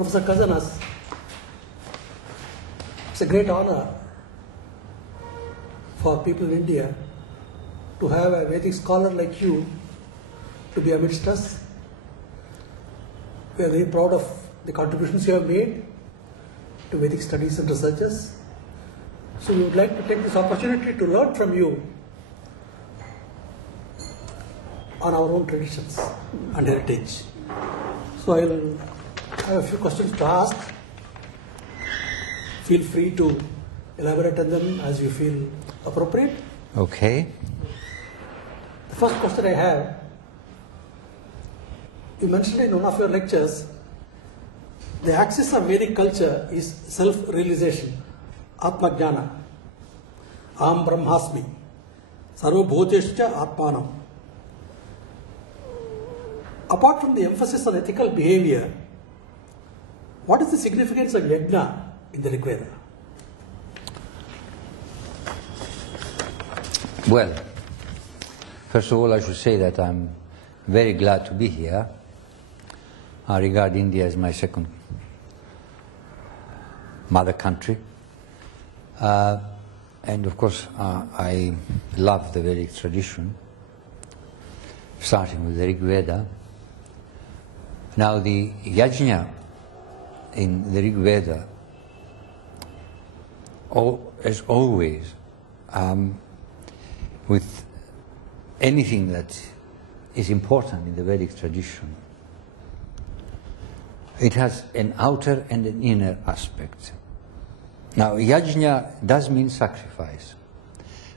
Professor Kazanas, it's a great honor for people in India to have a Vedic scholar like you to be amidst us. We are very proud of the contributions you have made to Vedic studies and researches. So we would like to take this opportunity to learn from you on our own traditions and heritage. So I will have a few questions to ask. Feel free to elaborate on them as you feel appropriate. Okay. The first question I have, you mentioned in one of your lectures, the axis of Vedic culture is self-realization, Atma Jnana, Aham Brahmasmi, Sarva Bhuteshu Atmanam. Apart from the emphasis on ethical behavior, what is the significance of Yajna in the Rig Veda? Well, first of all, I should say that I'm very glad to be here. I regard India as my second mother country. And of course, I love the Vedic tradition, starting with the Rig Veda. Now, the Yajna in the Rig Veda, as always, with anything that is important in the Vedic tradition, it has an outer and an inner aspect. Now, Yajna does mean sacrifice,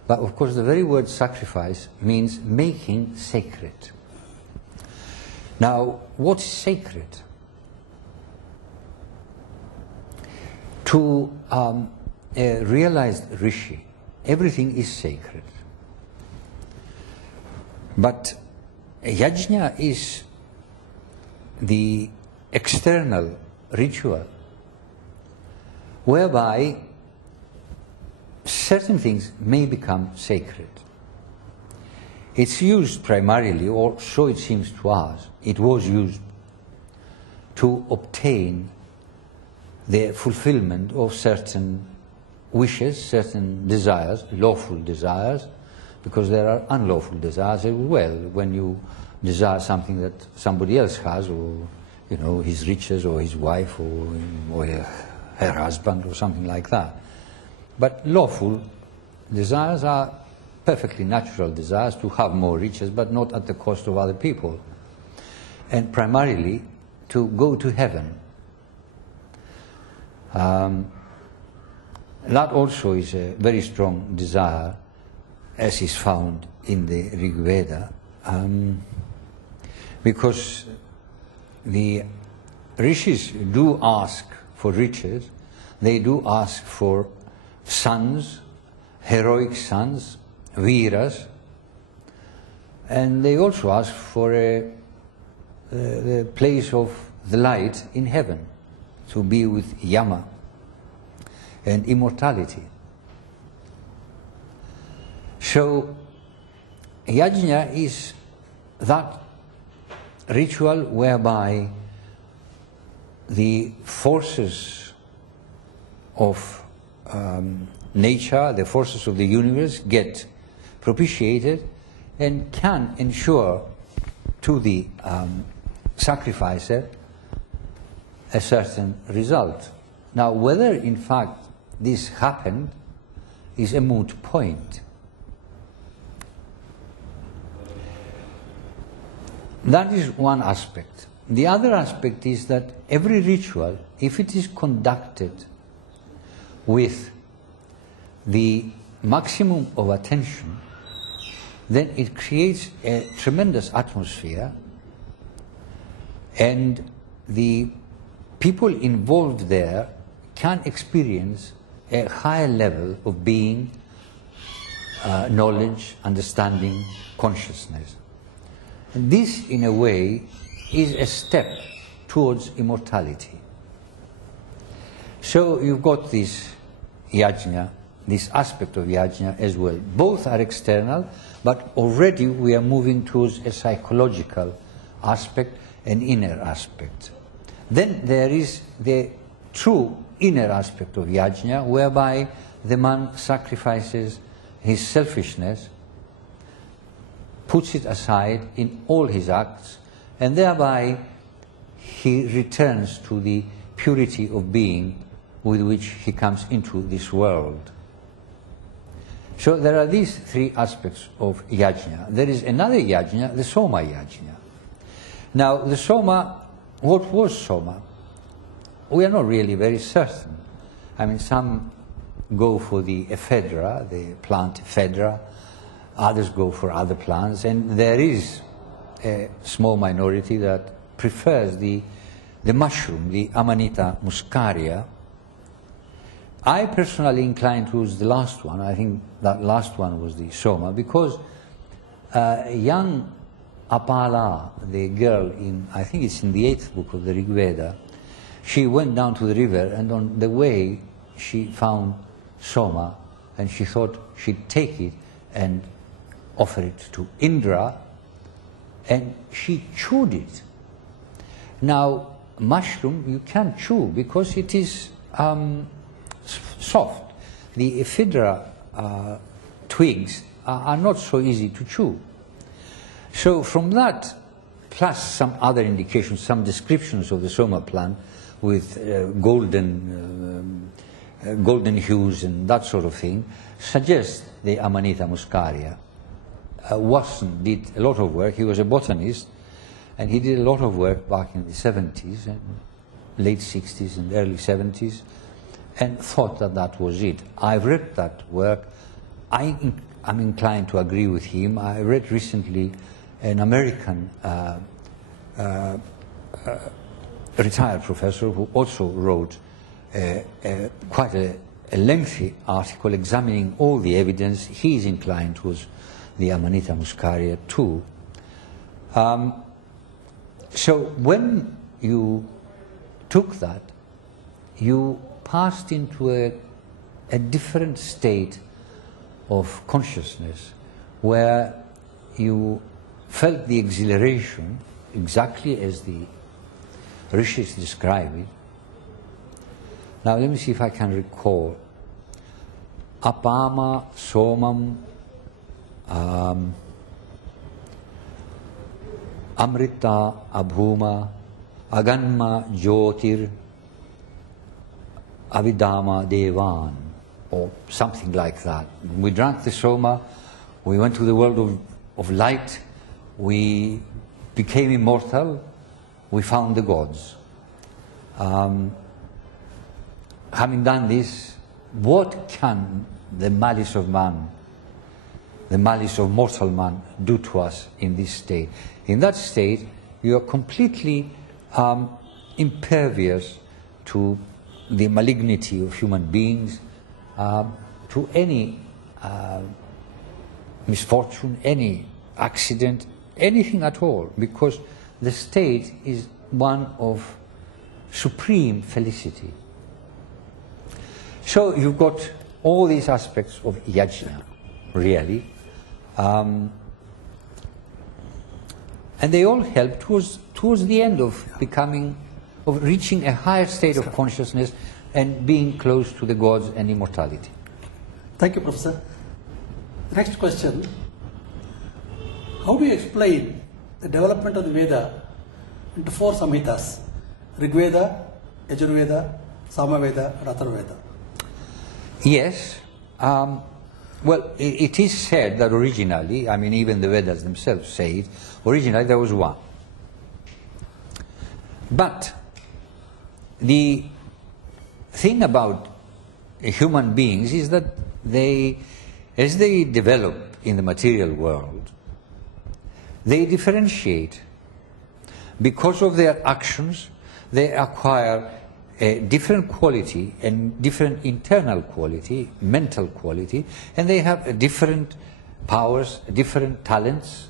but of course the very word sacrifice means making sacred. Now, what's sacred? To a realized rishi, everything is sacred. But Yajna is the external ritual whereby certain things may become sacred. It's used primarily, or so it seems to us, it was used to obtain the fulfillment of certain wishes, certain desires, lawful desires, because there are unlawful desires as well. When you desire something that somebody else has, or you know, his riches, or his wife, or her husband, or something like that. But lawful desires are perfectly natural desires to have more riches, but not at the cost of other people. And primarily to go to heaven. That also is a very strong desire, as is found in the Rig Veda, because the rishis do ask for riches, they do ask for sons, heroic sons, Veeras, and they also ask for the place of the light in heaven, to be with Yama and immortality. So Yajna is that ritual whereby the forces of nature, the forces of the universe get propitiated and can ensure to the sacrificer a certain result. Now, whether in fact this happened is a moot point. That is one aspect. The other aspect is that every ritual, if it is conducted with the maximum of attention, then it creates a tremendous atmosphere, and the people involved there can experience a higher level of being, knowledge, understanding, consciousness. And this, in a way, is a step towards immortality. So you've got this Yajna, this aspect of Yajna as well. Both are external, but already we are moving towards a psychological aspect, an inner aspect. Then there is the true inner aspect of Yajna, whereby the man sacrifices his selfishness, puts it aside in all his acts, and thereby he returns to the purity of being with which he comes into this world. So there are these three aspects of Yajna. There is another Yajna, the Soma Yajna. Now the Soma, what was Soma? We are not really very certain. I mean, some go for the ephedra, the plant ephedra, others go for other plants, and there is a small minority that prefers the mushroom, the Amanita muscaria. I personally incline towards the last one. I think that last one was the Soma, because young Apala, the girl in, I think it's in the 8th book of the Rig Veda, she went down to the river, and on the way she found Soma, and she thought she'd take it and offer it to Indra, and she chewed it. Now, mushroom you can't chew because it is soft. The ephedra twigs are not so easy to chew. So from that, plus some other indications, some descriptions of the Soma plant with golden hues and that sort of thing, suggest the Amanita muscaria. Watson did a lot of work. He was a botanist, and he did a lot of work back in the 70s and late 60s and early 70s, and thought that that was it. I've read that work. I'm inclined to agree with him. I read recently an American retired professor who also wrote quite a lengthy article examining all the evidence. He's inclined towards the Amanita muscaria too. So when you took that, you passed into a different state of consciousness where you felt the exhilaration exactly as the rishis describe it. Now let me see if I can recall. Apama, Somam, Amrita, Abhuma, Aganma, Jyotir, Avidama, Devan, or something like that. We drank the Soma, we went to the world of light, we became immortal, we found the gods. Having done this, what can the malice of man, the malice of mortal man, do to us in this state? In that state, you are completely impervious to the malignity of human beings, to any misfortune, any accident, anything at all, because the state is one of supreme felicity. So you've got all these aspects of Yajna, really, and they all help towards the end of reaching a higher state of consciousness and being close to the gods and immortality. Thank you, Professor. Next question. How do you explain the development of the Veda into 4 Samhitas? Rig Veda, Yajurveda, Samaveda, and Atharvaveda. Yes. Well, it is said that originally, I mean, even the Vedas themselves say it, originally there was one. But the thing about human beings is that as they develop in the material world, they differentiate. Because of their actions, they acquire a different quality and different internal quality, mental quality, and they have different powers, different talents.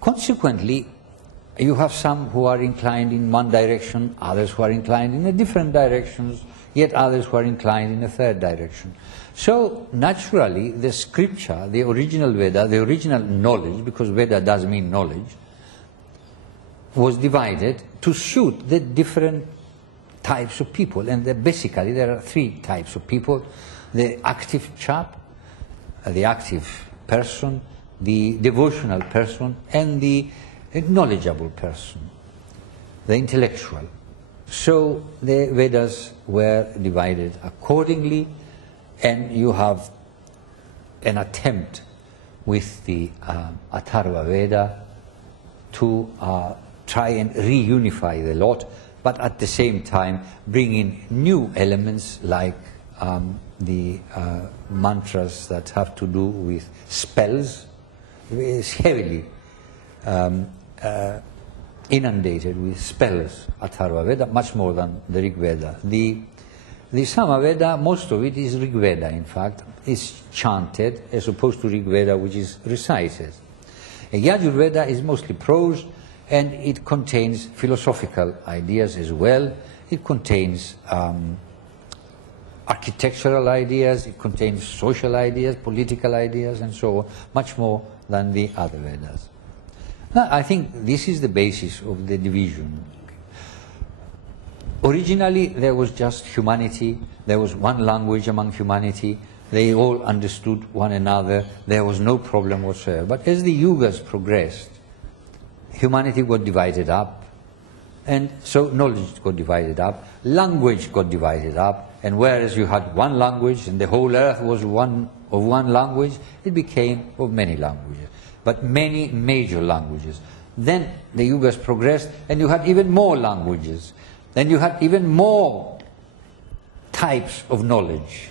Consequently, you have some who are inclined in one direction, others who are inclined in a different directions, yet others who are inclined in a third direction. So naturally, the scripture, the original Veda, the original knowledge, because Veda does mean knowledge, was divided to suit the different types of people. And basically there are three types of people: the active chap, the active person, the devotional person, and the knowledgeable person, the intellectual. So the Vedas were divided accordingly, and you have an attempt with the Atharva Veda to try and reunify the lot, but at the same time bring in new elements like the mantras that have to do with spells. It's heavily inundated with spells, Atharva Veda, much more than the Rig Veda. The Sama Veda, most of it is Rig Veda, in fact. It's chanted as opposed to Rig Veda, which is recited. Yajur Veda is mostly prose, and it contains philosophical ideas as well. It contains architectural ideas, it contains social ideas, political ideas, and so on, much more than the other Vedas. Now, I think this is the basis of the division. Originally, there was just humanity. There was one language among humanity. They all understood one another. There was no problem whatsoever. But as the yugas progressed, humanity got divided up, and so knowledge got divided up, language got divided up, and whereas you had one language and the whole earth was one language, it became of many languages, but many major languages. Then the yugas progressed, and you had even more languages. Then you had even more types of knowledge.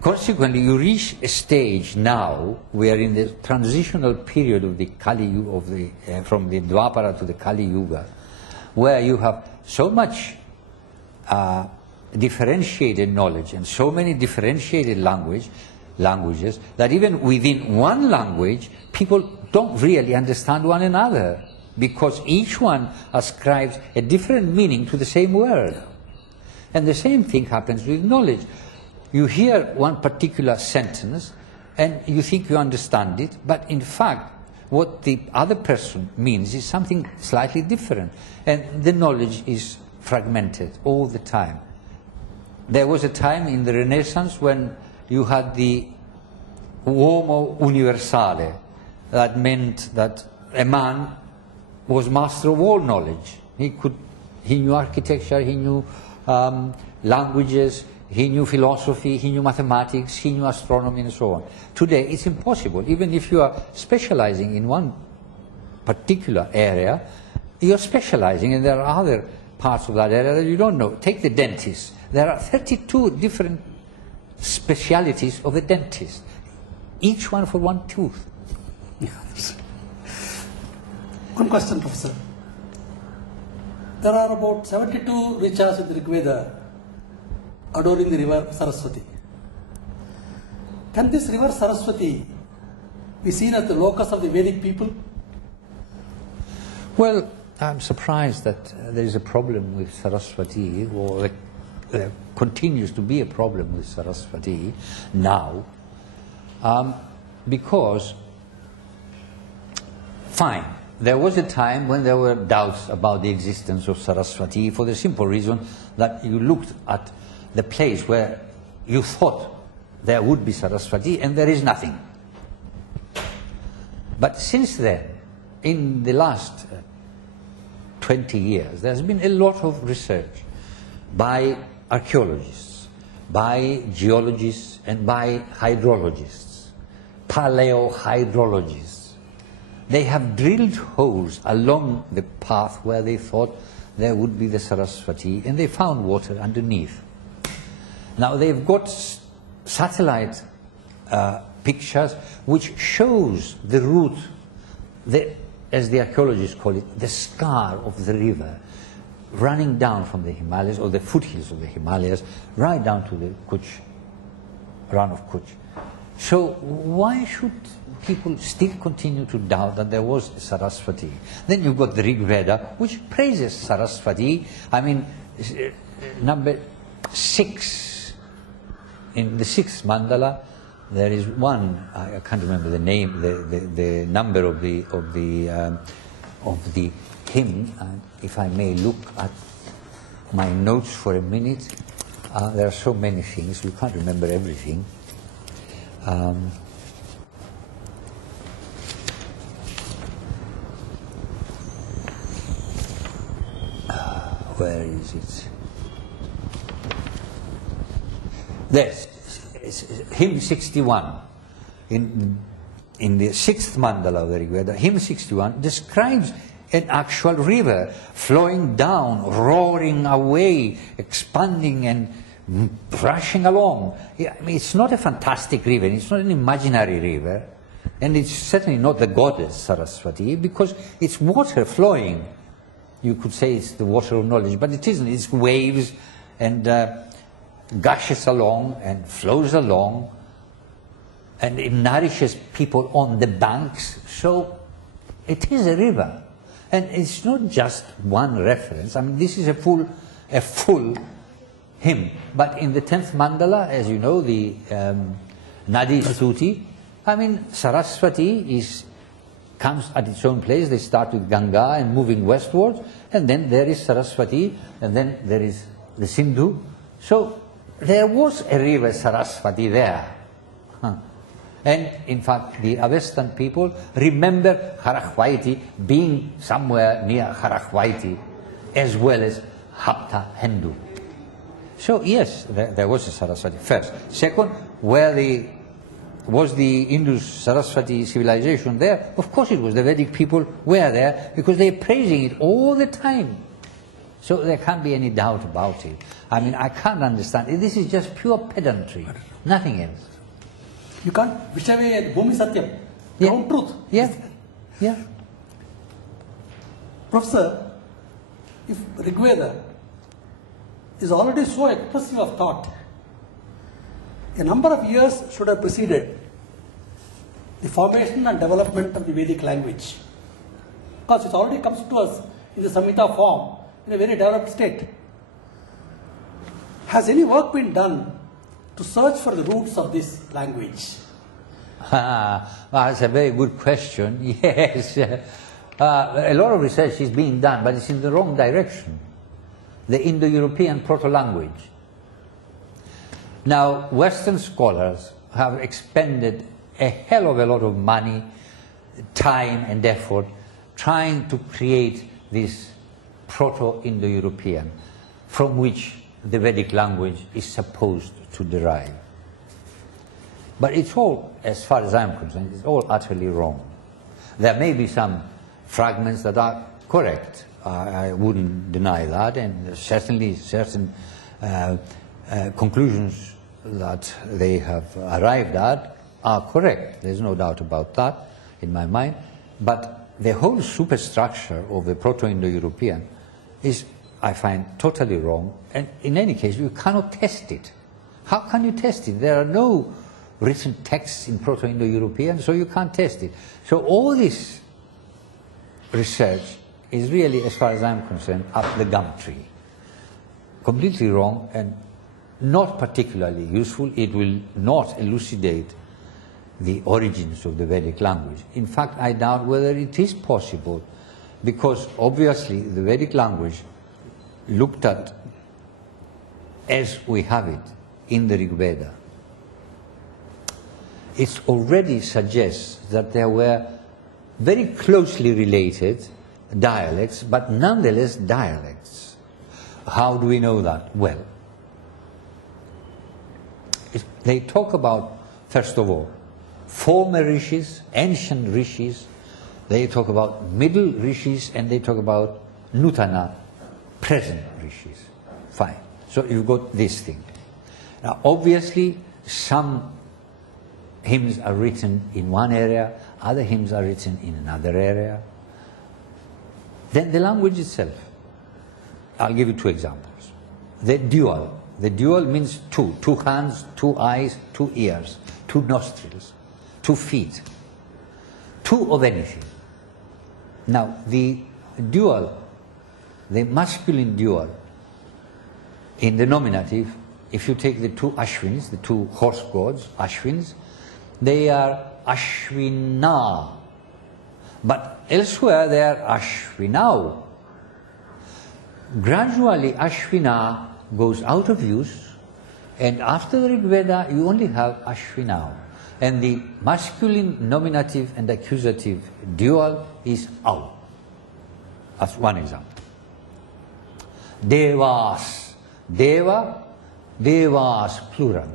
Consequently, you reach a stage now, we are in the transitional period of the Kali Yuga, from the Dwapara to the Kali Yuga, where you have so much differentiated knowledge and so many differentiated languages that even within one language, people don't really understand one another, because each one ascribes a different meaning to the same word. And the same thing happens with knowledge. You hear one particular sentence and you think you understand it, but in fact what the other person means is something slightly different, and the knowledge is fragmented all the time. There was a time in the Renaissance when you had the uomo universale. That meant that a man was master of all knowledge. He knew architecture, he knew languages, he knew philosophy, he knew mathematics, he knew astronomy, and so on. Today it's impossible. Even if you are specializing in one particular area, you are specializing, and there are other parts of that area that you don't know. Take the dentist. There are 32 different specialities of a dentist, each one for one tooth. One question, Professor. There are about 72 richas in the Rig Veda adoring the river Saraswati. Can this river Saraswati be seen as the locus of the Vedic people? Well, I'm surprised that there is a problem with Saraswati, or there continues to be a problem with Saraswati now, because, fine, there was a time when there were doubts about the existence of Saraswati, for the simple reason that you looked at the place where you thought there would be Saraswati and there is nothing. But since then, in the last 20 years, there's been a lot of research by archaeologists, by geologists, and by hydrologists, paleohydrologists. They have drilled holes along the path where they thought there would be the Saraswati, and they found water underneath. Now they've got satellite pictures which shows the route, as the archaeologists call it, the scar of the river running down from the Himalayas, or the foothills of the Himalayas, right down to the run of Kuch. So why should people still continue to doubt that there was Saraswati? Then you've got the Rig Veda, which praises Saraswati. I mean, number 6, in the 6th mandala, there is one, I can't remember the name, the number of the of the hymn, and if I may look at my notes for a minute, there are so many things, you can't remember everything. Where is it? There's hymn 61. In the 6th mandala of the Rigveda, hymn 61 describes an actual river flowing down, roaring away, expanding and rushing along. I mean, it's not a fantastic river, it's not an imaginary river, and it's certainly not the goddess Saraswati, because it's water flowing. You could say it's the water of knowledge, but it isn't. It's waves and gushes along and flows along, and it nourishes people on the banks. So it is a river, and it's not just one reference. I mean, this is a full hymn. But in the 10th mandala, as you know, the Nadi Stuti, I mean, Saraswati comes at its own place. They start with Ganga and moving westwards, and then there is Saraswati, and then there is the Sindhu. So there was a river Saraswati there. And in fact, the Avestan people remember Harahvaiti being somewhere near Harahvaiti, as well as Hapta Hindu. So yes, there was a Saraswati first. Second, was the Indus-Saraswati civilization there? Of course it was. The Vedic people were there because they are praising it all the time. So there can't be any doubt about it. I mean, I can't understand. This is just pure pedantry, nothing else. You can't, Vishave and Bhumi Satyam, ground truth. Yeah, yeah. Professor, if Rigveda is already so expressive of thought, a number of years should have preceded the formation and development of the Vedic language, because it already comes to us in the Samhita form in a very developed state. Has any work been done to search for the roots of this language? That's a very good question. Yes, a lot of research is being done, but it's in the wrong direction. The Indo-European proto-language. Now, Western scholars have expended a hell of a lot of money, time and effort trying to create this proto-Indo-European from which the Vedic language is supposed to derive. But it's all, as far as I'm concerned, it's all utterly wrong. There may be some fragments that are correct. I wouldn't deny that, and certainly certain conclusions that they have arrived at are correct. There's no doubt about that in my mind. But the whole superstructure of the Proto-Indo-European is, I find, totally wrong. And in any case, you cannot test it. How can you test it? There are no written texts in Proto-Indo-European, so you can't test it. So all this research is really, as far as I'm concerned, up the gum tree. Completely wrong and not particularly useful. It will not elucidate the origins of the Vedic language. In fact, I doubt whether it is possible, because obviously the Vedic language, looked at as we have it in the Rig Veda, it already suggests that there were very closely related dialects, but nonetheless dialects. How do we know that? Well, they talk about, first of all, former rishis, ancient rishis, they talk about middle rishis, and they talk about nutana, present rishis. Fine. So you've got this thing. Now obviously some hymns are written in one area, other hymns are written in another area. Then the language itself. I'll give you two examples. The dual. The dual means two. Two hands, two eyes, two ears, two nostrils, 2 feet. Two of anything. Now the dual, the masculine dual, in the nominative, if you take the two Ashwins, the two horse gods, Ashwins, they are Ashwina. But elsewhere they are Ashvinau. Gradually Ashvina goes out of use, and after the Rig Veda you only have Ashvinau. And the masculine nominative and accusative dual is Au. That's one example. Devas. Deva, Devas, plural.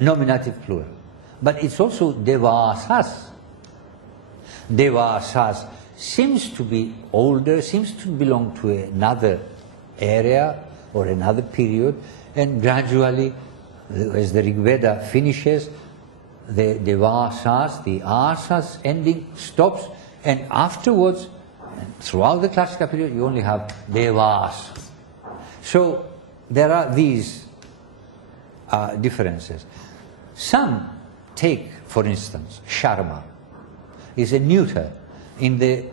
Nominative plural. But it's also Devasas. Devasas seems to be older, seems to belong to another area or another period, and gradually, as the Rig Veda finishes, the Devasas, the Asas ending stops, and afterwards, throughout the classical period, you only have Devas. So there are these differences. Some take, for instance, Sharma is a neuter. In the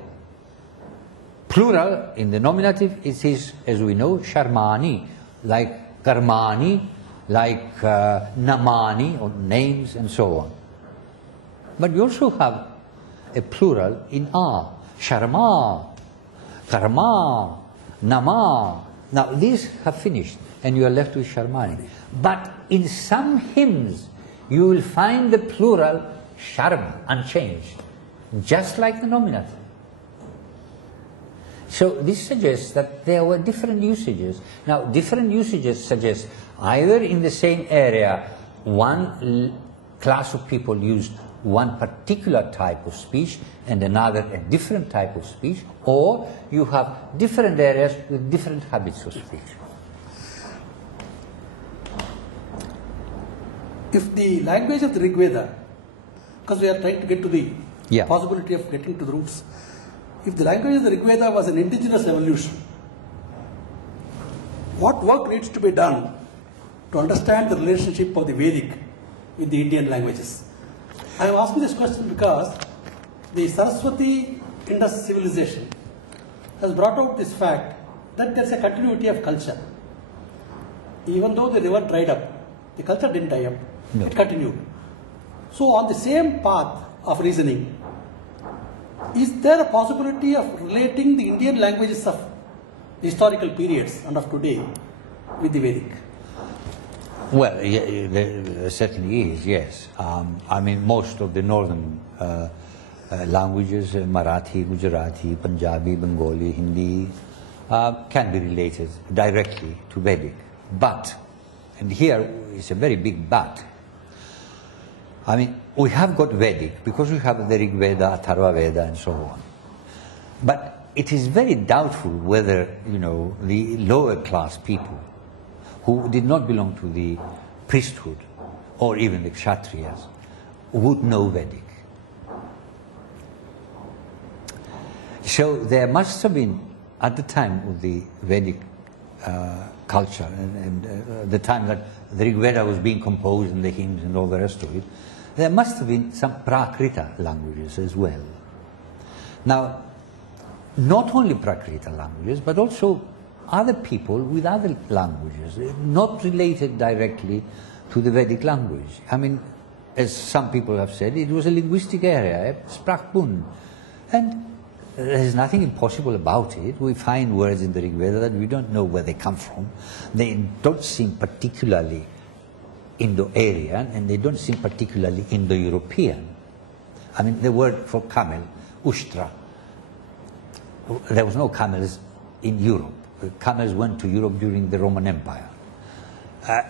plural, in the nominative, it is, as we know, Sharmani, like Karmani, like Namani, or names, and so on. But you also have a plural in A, Sharma, Karma, Nama. Now these have finished, and you are left with Sharmani. But in some hymns, you will find the plural Sharma unchanged, just like the nominative. So this suggests that there were different usages. Now different usages suggest either in the same area one class of people used one particular type of speech and another a different type of speech, or you have different areas with different habits of speech. If the language of the Rig Veda, because we are trying to get to the possibility of getting to the roots, if the language of the Rig Veda was an indigenous evolution, what work needs to be done to understand the relationship of the Vedic with the Indian languages? I am asking this question because the Saraswati Indus civilization has brought out this fact that there is a continuity of culture. Even though the river dried up, the culture didn't die up, it continued. So on the same path of reasoning, is there a possibility of relating the Indian languages of the historical periods and of today with the Vedic? Well, yeah, there certainly is, yes. I mean, most of the northern languages, Marathi, Gujarati, Punjabi, Bengali, Hindi, can be related directly to Vedic. But, and here is a very big but, I mean, we have got Vedic because we have the Rig Veda, Atharva Veda, and so on. But it is very doubtful whether, you know, the lower class people who did not belong to the priesthood or even the Kshatriyas would know Vedic. So there must have been, at the time of the Vedic culture and the time that the Rig Veda was being composed and the hymns and all the rest of it, there must have been some Prakrita languages as well. Now, not only Prakrita languages, but also other people with other languages, not related directly to the Vedic language. I mean, as some people have said, it was a linguistic area, sprachbund. And there's nothing impossible about it. We find words in the Rig Veda that we don't know where they come from. They don't seem particularly Indo-Aryan, and they don't seem particularly Indo-European. I mean, the word for camel, ushtra, there was no camels in Europe. Camels went to Europe during the Roman Empire.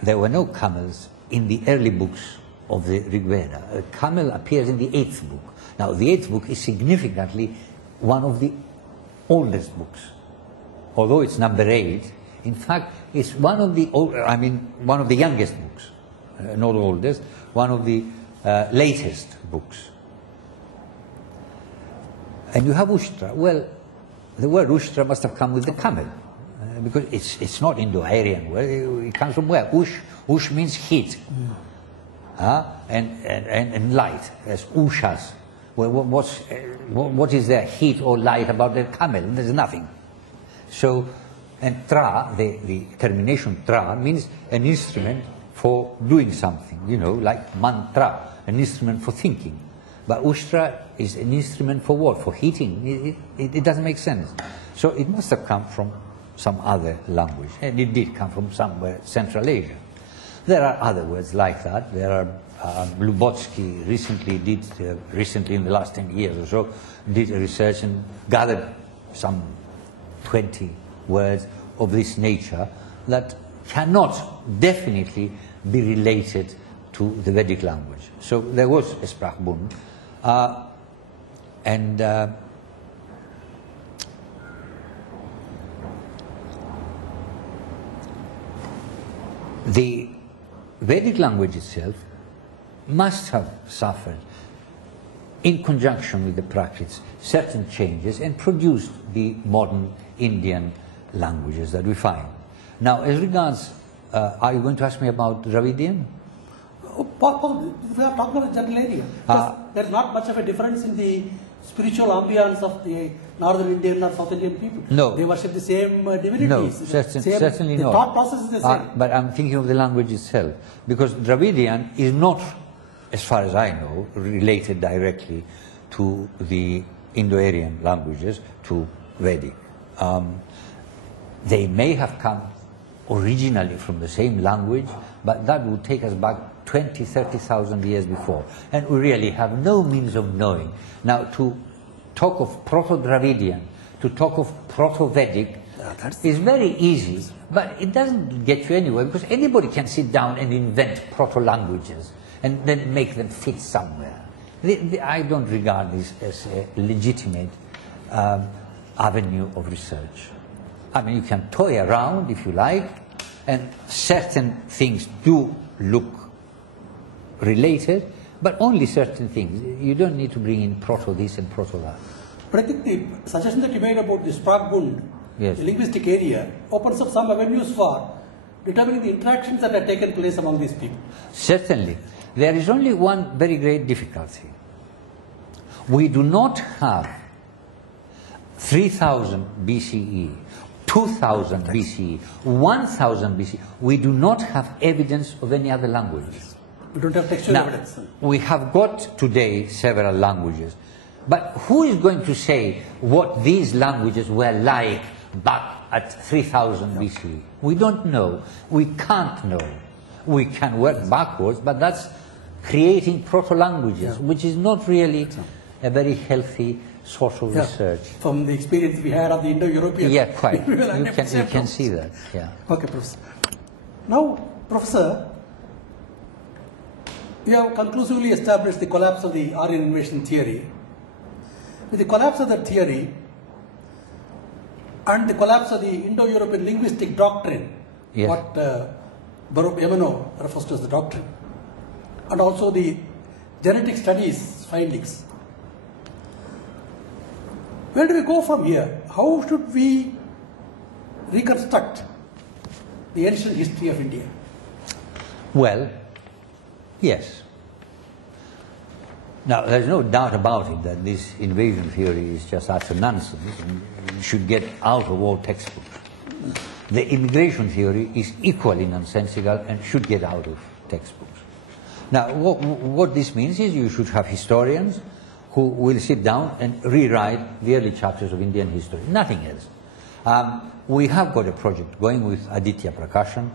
There were no camels in the early books of the Rig Veda. A camel appears in the 8th book. Now, the 8th book is significantly one of the oldest books. Although it's number 8, in fact, it's one of the one of the youngest books. Not the oldest, one of the latest books. And you have Ushtra. Well, the word Ushtra must have come with the camel, because it's not Indo-Aryan word. It comes from where? Ush means heat, and light, as Ushas. Well, what is there heat or light about the camel? There's nothing. So, and Tra, the termination Tra, means an instrument for doing something, you know, like mantra, an instrument for thinking. But ushtra is an instrument for what? For heating. It doesn't make sense. So it must have come from some other language, and it did come from somewhere Central Asia. There are other words like that. There are Lubotsky recently in the last 10 years or so, did a research and gathered some 20 words of this nature that cannot definitely be related to the Vedic language. So there was a sprachbund, and the Vedic language itself must have suffered, in conjunction with the Prakrits, certain changes and produced the modern Indian languages that we find. Now, as regards, are you going to ask me about Dravidian? We are talking about the general area. There is not much of a difference in the spiritual ambience of the northern Indian or south Indian people. No. They worship the same divinities. No, certainly the not. The thought process is the same. But I'm thinking of the language itself, because Dravidian is not, as far as I know, related directly to the Indo-Aryan languages, to Vedic. They may have come originally from the same language, but that would take us back 20, 30,000 years before. And we really have no means of knowing. Now, to talk of Proto-Dravidian, to talk of Proto-Vedic is very easy, but it doesn't get you anywhere, because anybody can sit down and invent proto-languages and then make them fit somewhere. I don't regard this as a legitimate avenue of research. I mean, you can toy around if you like, and certain things do look related, but only certain things. You don't need to bring in proto this and proto that. But I think the suggestion that you made about the sprachbund, yes, the linguistic area, opens up some avenues for determining the interactions that have taken place among these people. Certainly. There is only one very great difficulty. We do not have 3000 BCE, 2000 BCE, 1000 BCE. We do not have evidence of any other language. We don't have textual evidence. We have got today several languages, but who is going to say what these languages were like back at 3000 BCE? We don't know. We can't know. We can work backwards, but that's creating proto-languages, which is not really a very healthy sort of research. From the experience we had of the indo-european. Yeah, quite. You can see that. Yeah. Okay, Professor. Now, Professor, we have conclusively established the collapse of the Aryan invasion theory. With the collapse of that theory and the collapse of the Indo-European linguistic doctrine, yes, what Baruch Yamano refers to as the doctrine, and also the genetic studies findings, where do we go from here? How should we reconstruct the ancient history of India? Well, yes. Now, there's no doubt about it that this invasion theory is just utter nonsense and should get out of all textbooks. The immigration theory is equally nonsensical and should get out of textbooks. Now, what this means is you should have historians who will sit down and rewrite the early chapters of Indian history, nothing else. We have got a project going with Aditya Prakashan,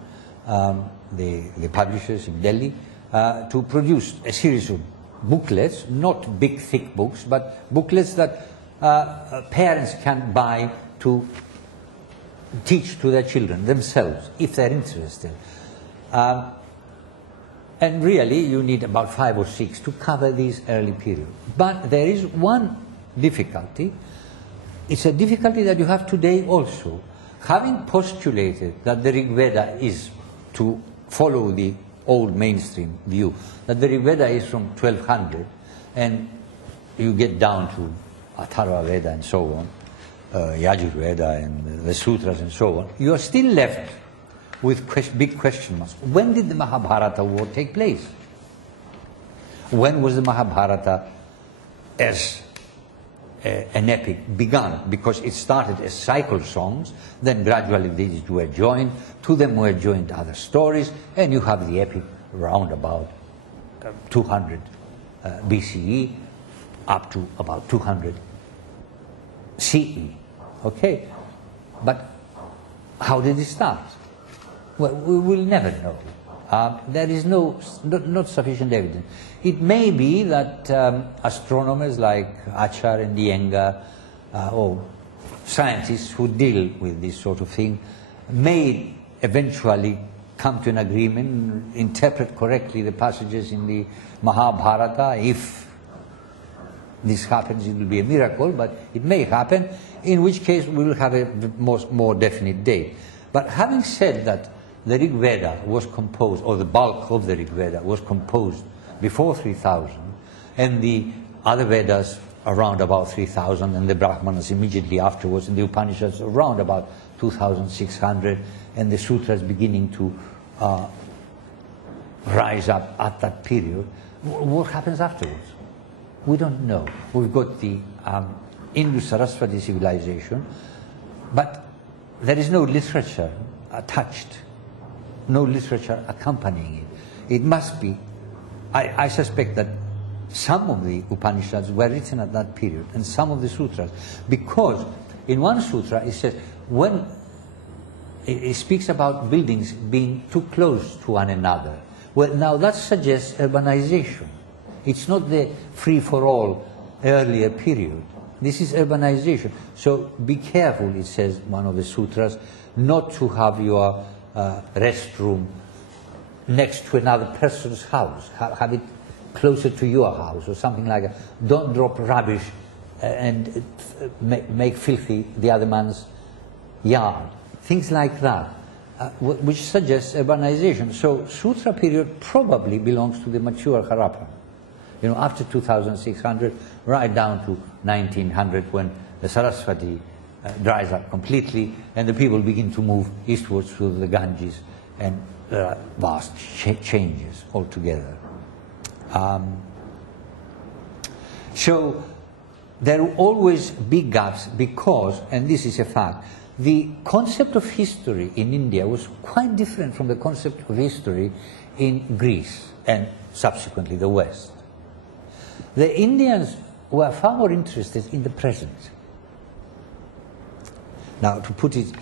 the publishers in Delhi, to produce a series of booklets, not big thick books, but booklets that parents can buy to teach to their children themselves, if they're interested. And really, you need about 5 or 6 to cover these early periods. But there is one difficulty. It's a difficulty that you have today also. Having postulated that the Rig Veda is, to follow the old mainstream view, that the Rig Veda is from 1200, and you get down to Atharva Veda and so on, Yajur Veda and the sutras and so on, you are still left with big question marks. When did the Mahabharata war take place? When was the Mahabharata as an epic begun? Because it started as cycle songs, then gradually these were joined, to them were joined other stories, and you have the epic round about 200 BCE, up to about 200 CE. Okay? But how did it start? Well, we will never know. There is not sufficient evidence. It may be that astronomers like Achar and Iyengar, or scientists who deal with this sort of thing, may eventually come to an agreement, interpret correctly the passages in the Mahabharata. If this happens, it will be a miracle, but it may happen, in which case we will have a more definite date. But having said that, the Rig Veda was composed, or the bulk of the Rig Veda was composed before 3000, and the other Vedas around about 3000, and the Brahmanas immediately afterwards, and the Upanishads around about 2600, and the Sutras beginning to rise up at that period. What happens afterwards? We don't know. We've got the Indus-Saraswati civilization, but there is no literature attached, no literature accompanying it. It must be, I suspect that some of the Upanishads were written at that period, and some of the sutras, because in one sutra it says, when it speaks about buildings being too close to one another, well, now that suggests urbanization. It's not the free-for-all earlier period. This is urbanization. So be careful, it says one of the sutras, not to have your restroom next to another person's house. Have it closer to your house or something like that. Don't drop rubbish and make filthy the other man's yard. Things like that, which suggests urbanization. So Sutra period probably belongs to the mature Harappan. You know, after 2600, right down to 1900, when the Saraswati dries up completely and the people begin to move eastwards through the Ganges, and there are vast changes altogether. So there will always be gaps because, and this is a fact, the concept of history in India was quite different from the concept of history in Greece and subsequently the West. The Indians were far more interested in the present. Now, to put it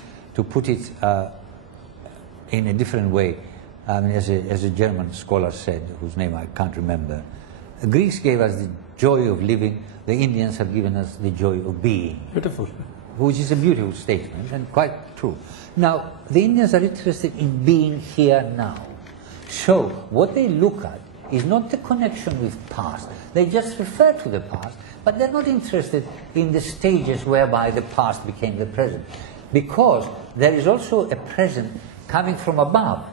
in a different way, I mean, as a German scholar said, whose name I can't remember, Greece gave us the joy of living, the Indians have given us the joy of being. Beautiful. Which is a beautiful statement and quite true. Now, the Indians are interested in being here now. So, what they look at is not the connection with past. They just refer to the past, but they're not interested in the stages whereby the past became the present. Because there is also a present coming from above,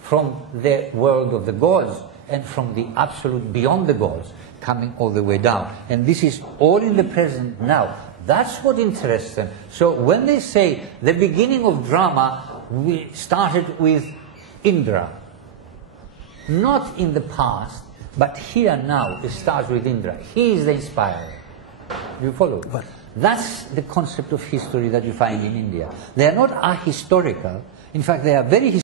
from the world of the gods, and from the absolute beyond the gods, coming all the way down. And this is all in the present now. That's what interests them. So when they say the beginning of drama, we started with Indra, not in the past, but here now, it starts with Indra. He is the inspirer. You follow? But that's the concept of history that you find in India. They are not ahistorical. In fact, they are very historical.